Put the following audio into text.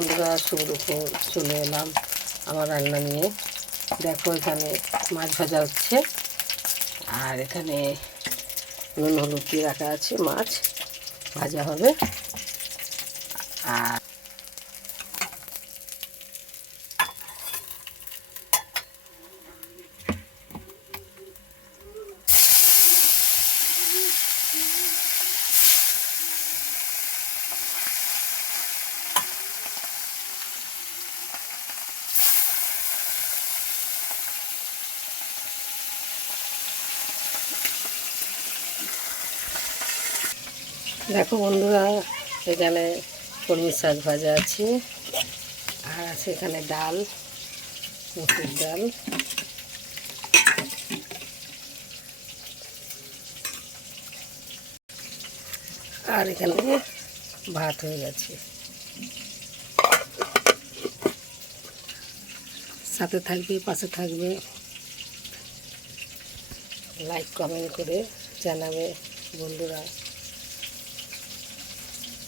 বন্ধুরা, শুভ দুপুর, চলে এলাম আমার রান্না নিয়ে। দেখো এখানে মাছ ভাজা হচ্ছে, আর এখানে নুন হলুদ দিয়ে রাখা আছে, মাছ ভাজা হবে। আর দেখো বন্ধুরা, এখানে কলমি শাক ভাজা আছে, আর আছে এখানে ডাল, মুসুর ডাল, আর এখানে ভাত হয়ে গেছে। সাথে থাকবে, পাশে থাকবে, লাইক কমেন্ট করে জানাবে বন্ধুরা।